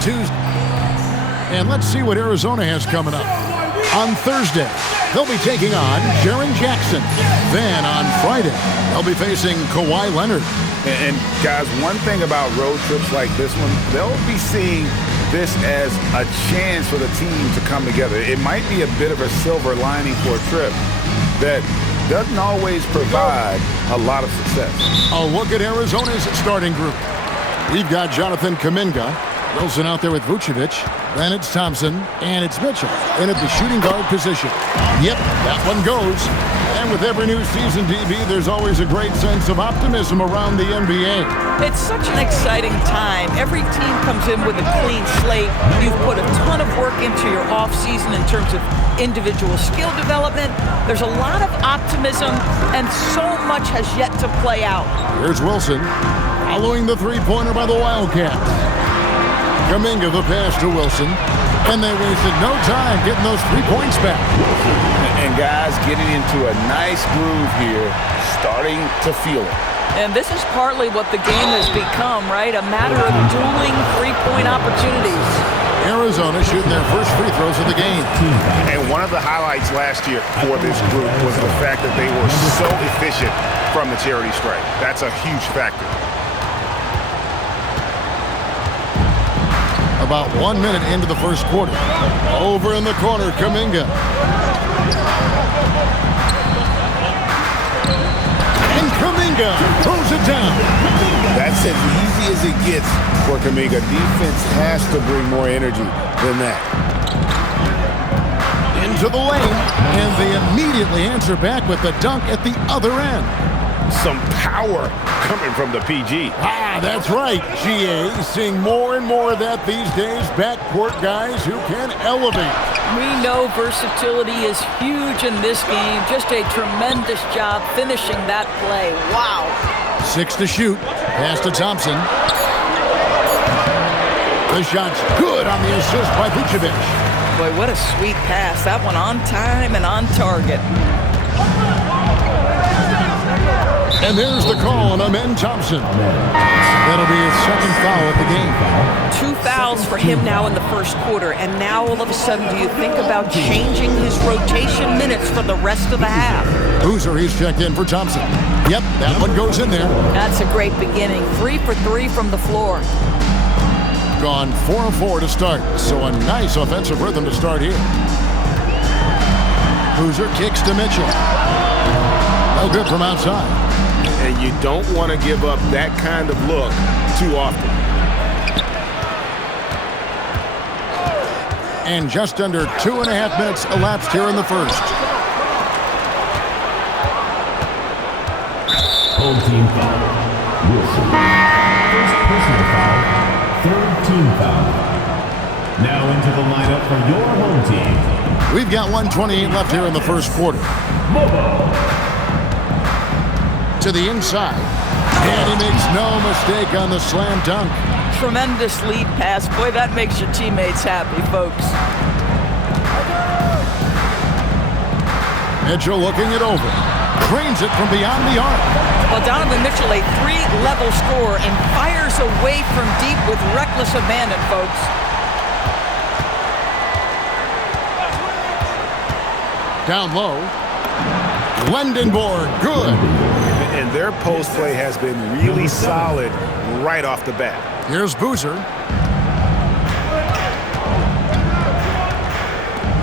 Tuesday. And let's see what Arizona has coming up. On Thursday, they'll be taking on Jaren Jackson. Then on Friday, they'll be facing Kawhi Leonard. And guys, one thing about road trips like this one, they'll be seeing this as a chance for the team to come together. It might be a bit of a silver lining for a trip that doesn't always provide a lot of success. A look at Arizona's starting group. We've got Jonathan Kuminga, Wilson out there with Vucevic, then it's Thompson, and it's Mitchell in at the shooting guard position. Yep, that one goes. And with every new season, DB, there's always a great sense of optimism around the NBA. It's such an exciting time. Every team comes in with a clean slate. You've put a ton of work into your offseason in terms of individual skill development. There's a lot of optimism, and so much has yet to play out. Here's Wilson, following the three-pointer by the Wildcats. Kuminga the pass to Wilson, and they wasted no time getting those 3 points back. And guys getting into a nice groove here, starting to feel it. And this is partly what the game has become, right? A matter of dueling three-point opportunities. Arizona shooting their first free throws of the game. And one of the highlights last year for this group was the fact that they were so efficient from the charity stripe. That's a huge factor. About 1 minute into the first quarter. Over in the corner, Kuminga. And Kuminga throws it down. That's as easy as it gets for Kuminga. Defense has to bring more energy than that. Into the lane, and they immediately answer back with the dunk at the other end. Some power coming from the PG. That's right, GA. Seeing more and more of that these days. Backcourt guys who can elevate. We know versatility is huge in this game. Just a tremendous job finishing that play. Wow. 6 to shoot. Pass to Thompson. The shot's good on the assist by Vucevic. Boy, what a sweet pass. That one on time and on target. And there's the call on Amen Thompson. That'll be his second foul of the game. 2 fouls for him now in the first quarter. And now all of a sudden, do you think about changing his rotation minutes for the rest of the half? Boozer, he's checked in for Thompson. Yep, that one goes in there. That's a great beginning. 3 for 3 from the floor. Gone 4 of 4 to start. So a nice offensive rhythm to start here. Boozer kicks to Mitchell. No good from outside. And you don't want to give up that kind of look too often. And just under 2.5 minutes elapsed here in the first. Home team foul. Wilson. First personal foul. Third team foul. Now into the lineup for your home team. We've got 1:28 left here in the first quarter. Bobo. To the inside. And he makes no mistake on the slam dunk. Tremendous lead pass. Boy, that makes your teammates happy, folks. Mitchell looking it over. Drains it from beyond the arc. Well, Donovan Mitchell, a 3-level scorer, and fires away from deep with reckless abandon, folks. Down low. Lendenborg, good. And their post play has been really solid right off the bat. Here's Boozer.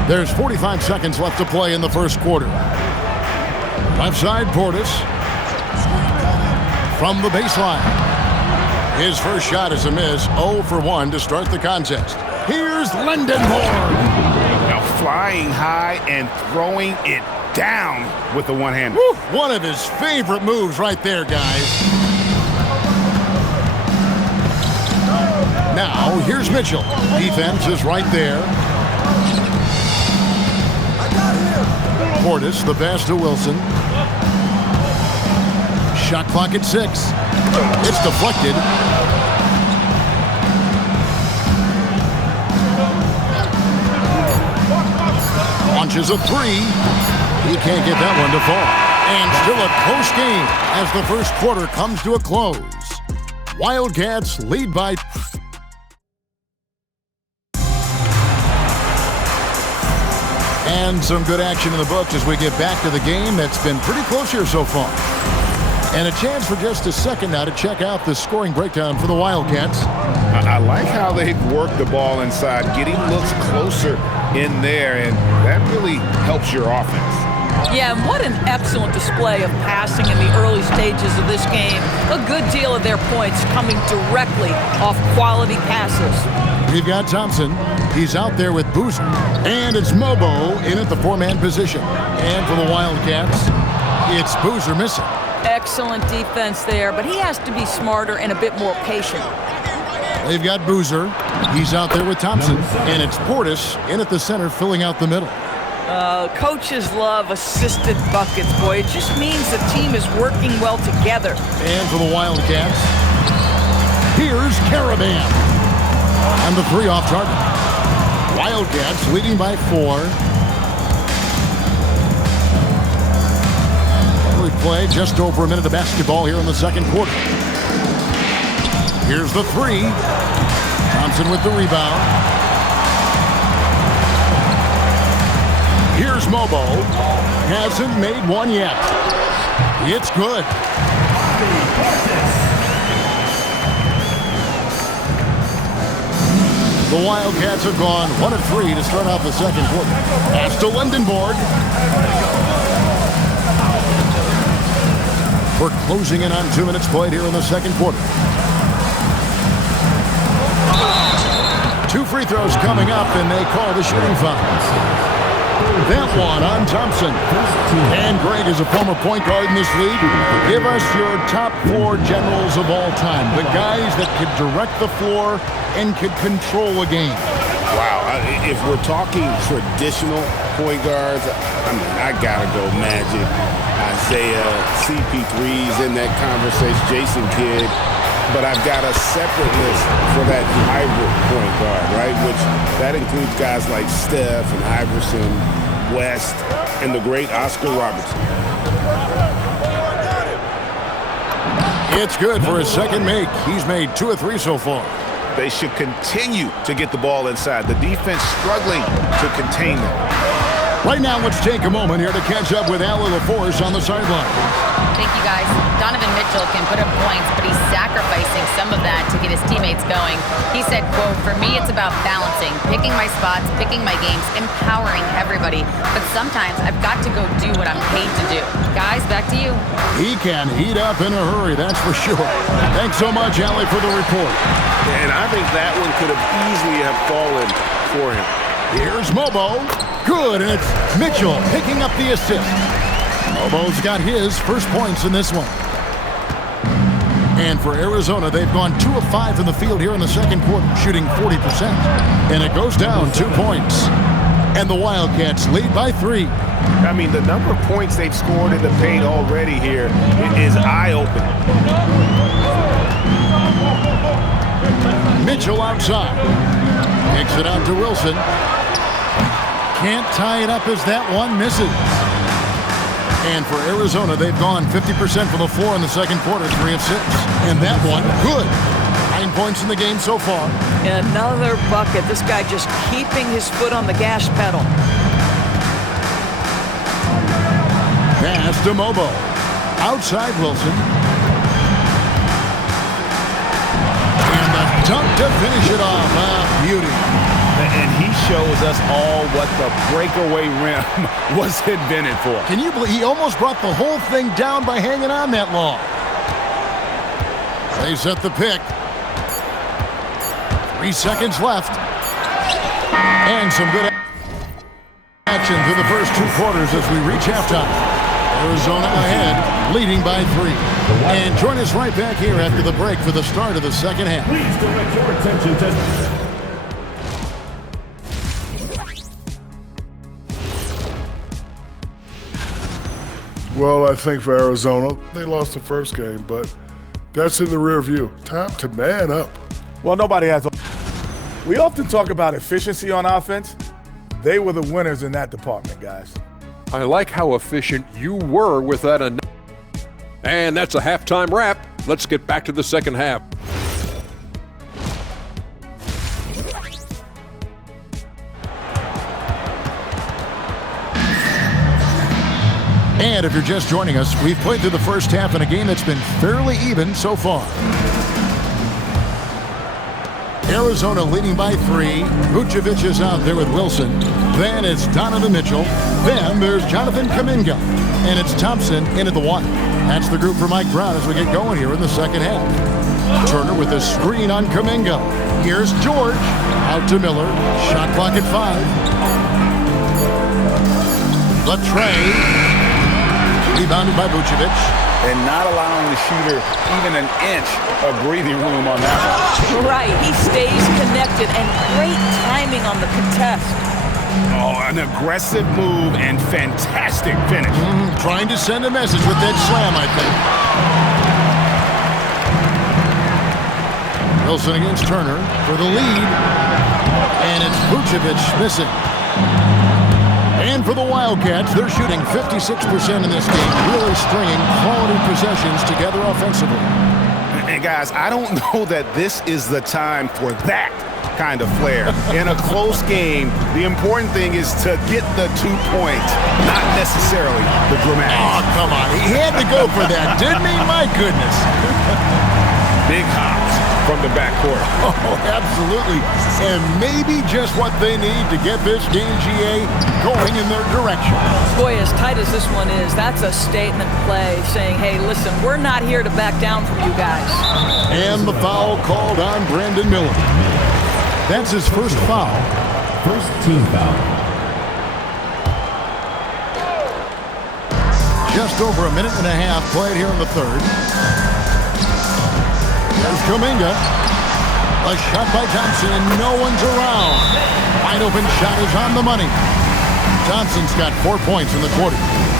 There's 45 seconds left to play in the first quarter. Left side, Portis. From the baseline. His first shot is a miss. 0 for 1 to start the contest. Here's Lendenborg. Now flying high and throwing it down with the one-hander. One of his favorite moves right there, guys. Now, here's Mitchell. Defense is right there. Portis, the pass to Wilson. Shot clock at 6. It's deflected. Launches a 3. He can't get that one to fall. And still a close game as the first quarter comes to a close. Wildcats lead by And some good action in the books as we get back to the game that's been pretty close here so far. And a chance for just a second now to check out the scoring breakdown for the Wildcats. I like how they've worked the ball inside, getting looks closer in there, and that really helps your offense. Yeah, and what an excellent display of passing in the early stages of this game. A good deal of their points coming directly off quality passes. We've got Thompson. He's out there with Boozer. And it's Mobo in at the four-man position. And for the Wildcats, it's Boozer missing. Excellent defense there, but he has to be smarter and a bit more patient. They've got Boozer. He's out there with Thompson. And it's Portis in at the center filling out the middle. Coaches love assisted buckets, boy. It just means the team is working well together. And for the Wildcats, here's Caravan. And the three off target. Wildcats leading by 4. We play just over a minute of basketball here in the second quarter. Here's the 3. Thompson with the rebound. Here's Mobo. Hasn't made one yet. It's good. The Wildcats have gone 1 of 3 to start off the second quarter. Pass to Lindenborg. We're closing in on 2 minutes played here in the second quarter. 2 free throws coming up, and they call the shooting foul. That one on Thompson. And Greg is a former point guard in this league. Give us your top 4 generals of all time. The guys that could direct the floor and could control a game. Wow. If we're talking traditional point guards, I mean, I got to go Magic, Isaiah, CP3's in that conversation, Jason Kidd. But I've got a separate list for that hybrid point guard, right? Which that includes guys like Steph and Iverson, West, and the great Oscar Robertson. It's good for his second make. He's made 2 of 3 so far. They should continue to get the ball inside. The defense struggling to contain them. Right now, let's take a moment here to catch up with Allie LaForce on the sideline. Thank you, guys. Donovan Mitchell can put up points, but he's sacrificing some of that to get his teammates going. He said, quote, "For me, it's about balancing, picking my spots, picking my games, empowering everybody. But sometimes I've got to go do what I'm paid to do." Guys, back to you. He can heat up in a hurry, that's for sure. Thanks so much, Allie, for the report. And I think that one could have easily have fallen for him. Here's Mobo. Good, and it's Mitchell picking up the assist. Mobo's got his first points in this one. And for Arizona, they've gone 2 of 5 in the field here in the second quarter, shooting 40%. And it goes down 2 points. And the Wildcats lead by 3. I mean, the number of points they've scored in the paint already here is eye-opening. Mitchell outside. Kicks it out to Wilson. Can't tie it up as that one misses. And for Arizona, they've gone 50% from the floor in the second quarter, 3 of 6. And that one, good. 9 points in the game so far. Another bucket. This guy just keeping his foot on the gas pedal. Pass to Mobo. Outside Wilson. And the dunk to finish it off. Ah, beauty. And he shows us all what the breakaway rim was invented for. Can you believe he almost brought the whole thing down by hanging on that long? They set the pick. 3 seconds left. And some good action through the first 2 quarters as we reach halftime. Arizona ahead, leading by 3. And join us right back here after the break for the start of the second half. Please direct your attention to... Well, I think for Arizona, they lost the first game, but that's in the rear view. Time to man up. Well, nobody has. We often talk about efficiency on offense. They were the winners in that department, guys. I like how efficient you were with that. And that's a halftime wrap. Let's get back to the second half. And if you're just joining us, we've played through the first half in a game that's been fairly even so far. Arizona leading by 3. Vucevic is out there with Wilson. Then it's Donovan Mitchell. Then there's Jonathan Kuminga. And it's Thompson in at the 1. That's the group for Mike Brown as we get going here in the second half. Turner with a screen on Kuminga. Here's George. Out to Miller. Shot clock at 5. Latrey. Rebounded by Vucevic. And not allowing the shooter even an inch of breathing room on that one. Right, he stays connected, and great timing on the contest. Oh, an aggressive move and fantastic finish. Trying to send a message with that slam, I think. Wilson against Turner for the lead. And it's Vucevic missing. And for the Wildcats, they're shooting 56% in this game, really stringing quality possessions together offensively. And guys, I don't know that this is the time for that kind of flair. In a close game, the important thing is to get the 2 points, not necessarily the dramatic. Oh, come on. He had to go for that, didn't he? My goodness. Big hops from the backcourt. Oh, absolutely. And maybe just what they need to get this game, GA, going in their direction. Boy, as tight as this one is, that's a statement play saying, hey, listen, we're not here to back down from you guys. And the foul called on Brandon Miller. That's his first foul. First team foul. Just over a minute and a half played here in the third. There's Kuminga. A shot by Thompson, and no one's around. Wide open shot is on the money. Thompson's got 4 points in the quarter.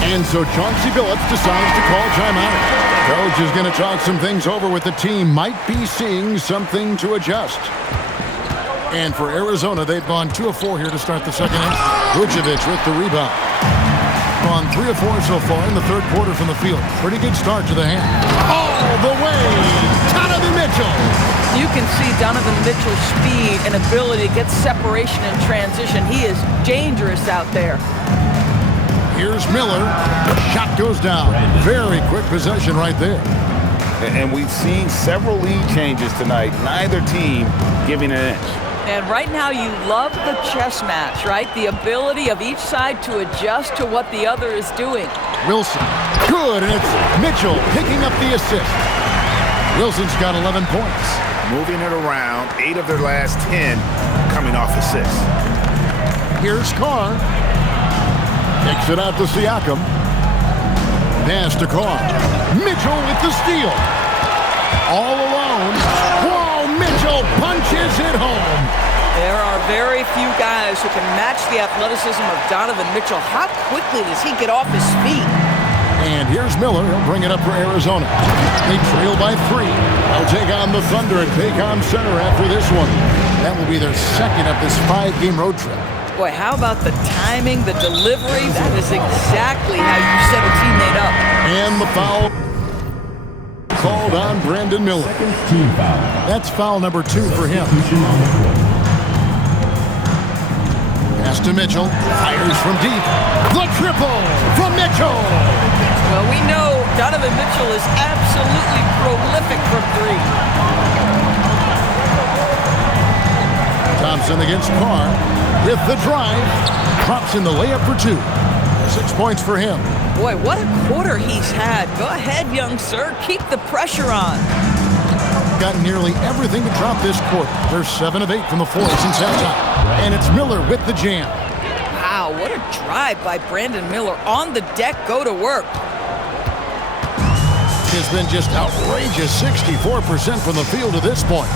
And so Chauncey Billups decides to call timeout. Coach is going to talk some things over with the team. Might be seeing something to adjust. And for Arizona, they've gone 2 of 4 here to start the second half. Vucevic with the rebound. Gone 3 of 4 so far in the third quarter from the field. Pretty good start to the half. All the way, Donovan Mitchell. You can see Donovan Mitchell's speed and ability to get separation in transition. He is dangerous out there. Here's Miller. The shot goes down. Very quick possession right there. And we've seen several lead changes tonight. Neither team giving an inch. And right now you love the chess match, right? The ability of each side to adjust to what the other is doing. Wilson, good, and it's Mitchell picking up the assist. Wilson's got 11 points. Moving it around, 8 of their last 10 coming off assists. Here's Carr. Takes it out to Siakam. Pass to Carr. Mitchell with the steal. All alone. Whoa, Mitchell punches it home. There are very few guys who can match the athleticism of Donovan Mitchell. How quickly does he get off his feet? And here's Miller. He'll bring it up for Arizona. They trail by 3. They'll take on the Thunder at Paycom Center after this one. That will be their second of this 5-game road trip. Boy, how about the timing, the delivery? That is exactly how you set a teammate up. And the foul called on Brandon Miller. Second team foul. That's foul number 2 for him. Pass to Mitchell. Fires from deep. The triple from Mitchell. Well, we know Donovan Mitchell is absolutely prolific from 3. Thompson against Carr with the drive. Drops in the layup for 2. 6 points for him. Boy, what a quarter he's had. Go ahead, young sir. Keep the pressure on. Got nearly everything to drop this quarter. They're 7 of 8 from the floor since halftime. And it's Miller with the jam. Wow, what a drive by Brandon Miller. On the deck, go to work. Has been just outrageous. 64% from the field to this point.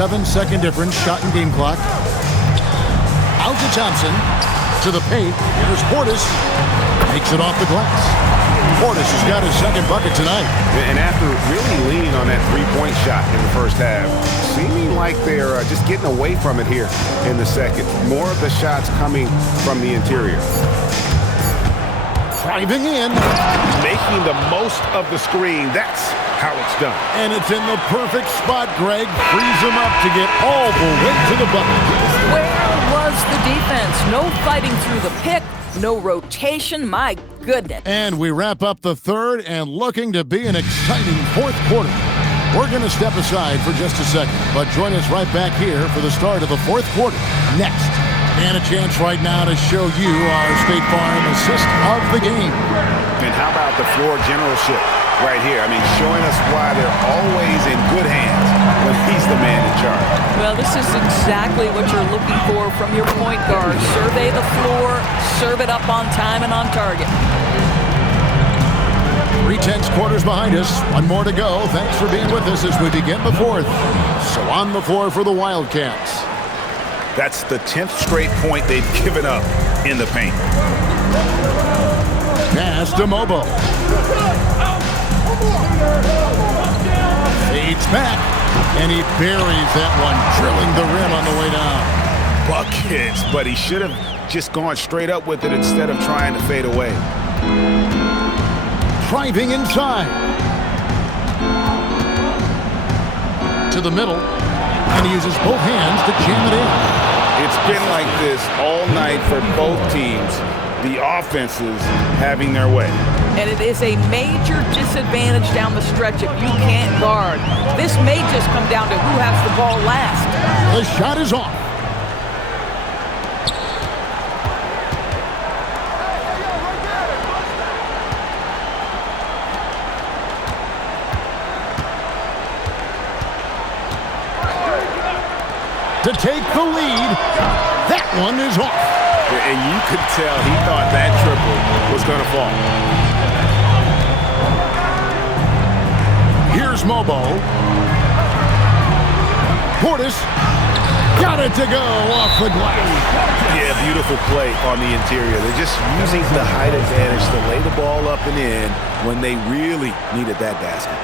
7-second difference, shot and game clock. Out to Thompson. To the paint. Here's Portis. Takes it off the glass. Portis has got his second bucket tonight. And after really leaning on that 3-point shot in the first half, seeming like they're just getting away from it here in the second. More of the shots coming from the interior. Driving in. Making the most of the screen. That's how it's done. And it's in the perfect spot, Greg. Frees him up to get all the way to the bucket. Where was the defense? No fighting through the pick, no rotation. My goodness. And we wrap up the third and looking to be an exciting fourth quarter. We're going to step aside for just a second, but join us right back here for the start of the fourth quarter next. And a chance right now to show you our State Farm assist of the game. And how about the floor generalship right here? I mean, showing us why they're always in good hands when he's the man in charge. Well, this is exactly what you're looking for from your point guard. Survey the floor, serve it up on time and on target. 3/10 quarters behind us. One more to go. Thanks for being with us as we begin the fourth. So on the floor for the Wildcats. That's the 10th straight point they've given up in the paint. Pass to Mobo. Fades back, and he buries that one, drilling the rim on the way down. Buckets, but he should have just gone straight up with it instead of trying to fade away. Driving inside. To the middle, and he uses both hands to jam it in. It's been like this all night for both teams, the offenses having their way. And it is a major disadvantage down the stretch if you can't guard. This may just come down to who has the ball last. The shot is off. To take the lead. That one is off. And you could tell he thought that triple was going to fall. Here's Mobo. Portis got it to go off the glass. Yeah, beautiful play on the interior. They're just using the height advantage to lay the ball up and in when they really needed that basket.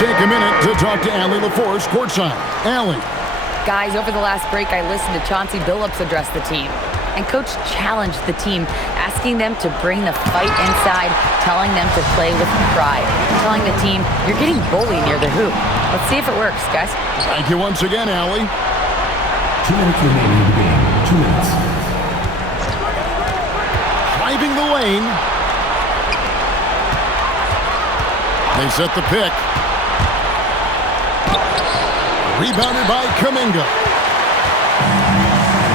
Take a minute to talk to Allie LaForce courtside. Allie. Guys, over the last break, I listened to Chauncey Billups address the team. And Coach challenged the team, asking them to bring the fight inside, telling them to play with pride, telling the team, you're getting bullied near the hoop. Let's see if it works, guys. Thank you once again, Allie. 2 minutes remaining in the game. 2 minutes. Driving the lane. They set the pick. Rebounded by Kuminga.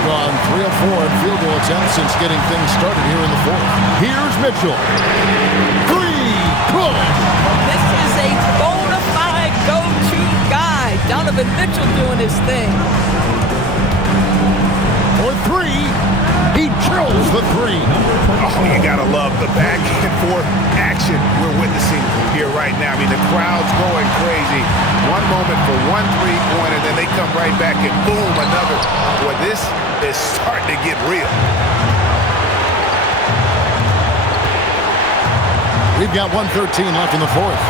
Gone 3 of 4 in field goal attempts since getting things started here in the fourth. Here's Mitchell. 3, good. This is a bona fide go-to guy. Donovan Mitchell doing his thing. For 3, he drills the 3. Oh, you gotta love the back and forth action we're witnessing here right now. I mean, the crowd's going crazy. One moment for one three-pointer, then they come right back and boom, another. Boy, this is starting to get real. We've got 1:13 left in the fourth.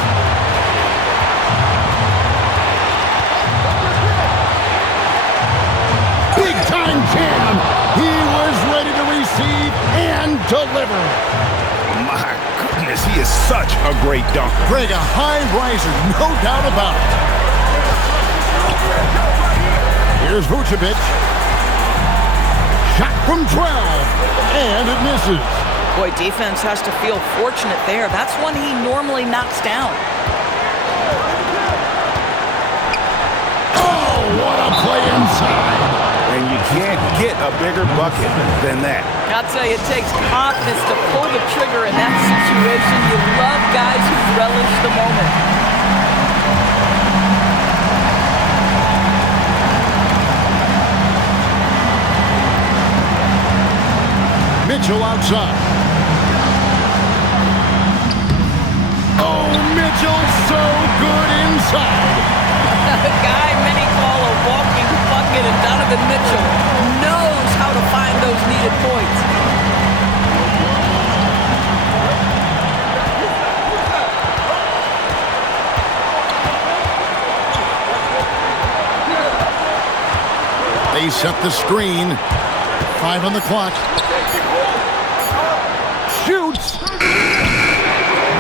Big time jam. He was ready to receive and deliver. My goodness, he is such a great dunker. Greg, a high riser, no doubt about it. Here's Vucevic. Shot from 12, and it misses. Boy, defense has to feel fortunate there. That's one he normally knocks down. Oh, what a play inside. And you can't get a bigger bucket than that. I'll tell you, it takes confidence to pull the trigger in that situation. You love guys who relish the moment. Mitchell outside. Oh, Mitchell so good inside. A guy many call a walking bucket, and Donovan Mitchell knows how to find those needed points. They set the screen. 5 on the clock. Shoots.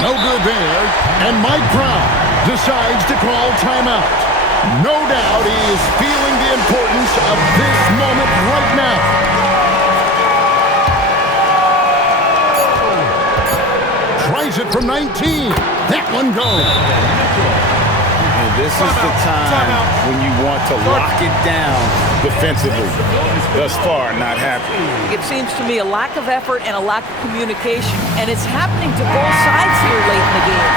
No good there. And Mike Brown decides to call timeout. No doubt he is feeling the importance of this moment right now. Tries it from 19. That one goes. And this is the time when you want to lock it down defensively. Thus far, not happening. It seems to me a lack of effort and a lack of communication, and it's happening to both sides here late in the game.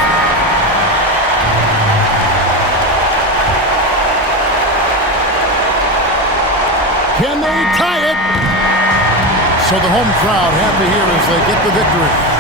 Can they tie it? So the home crowd happy here as they get the victory.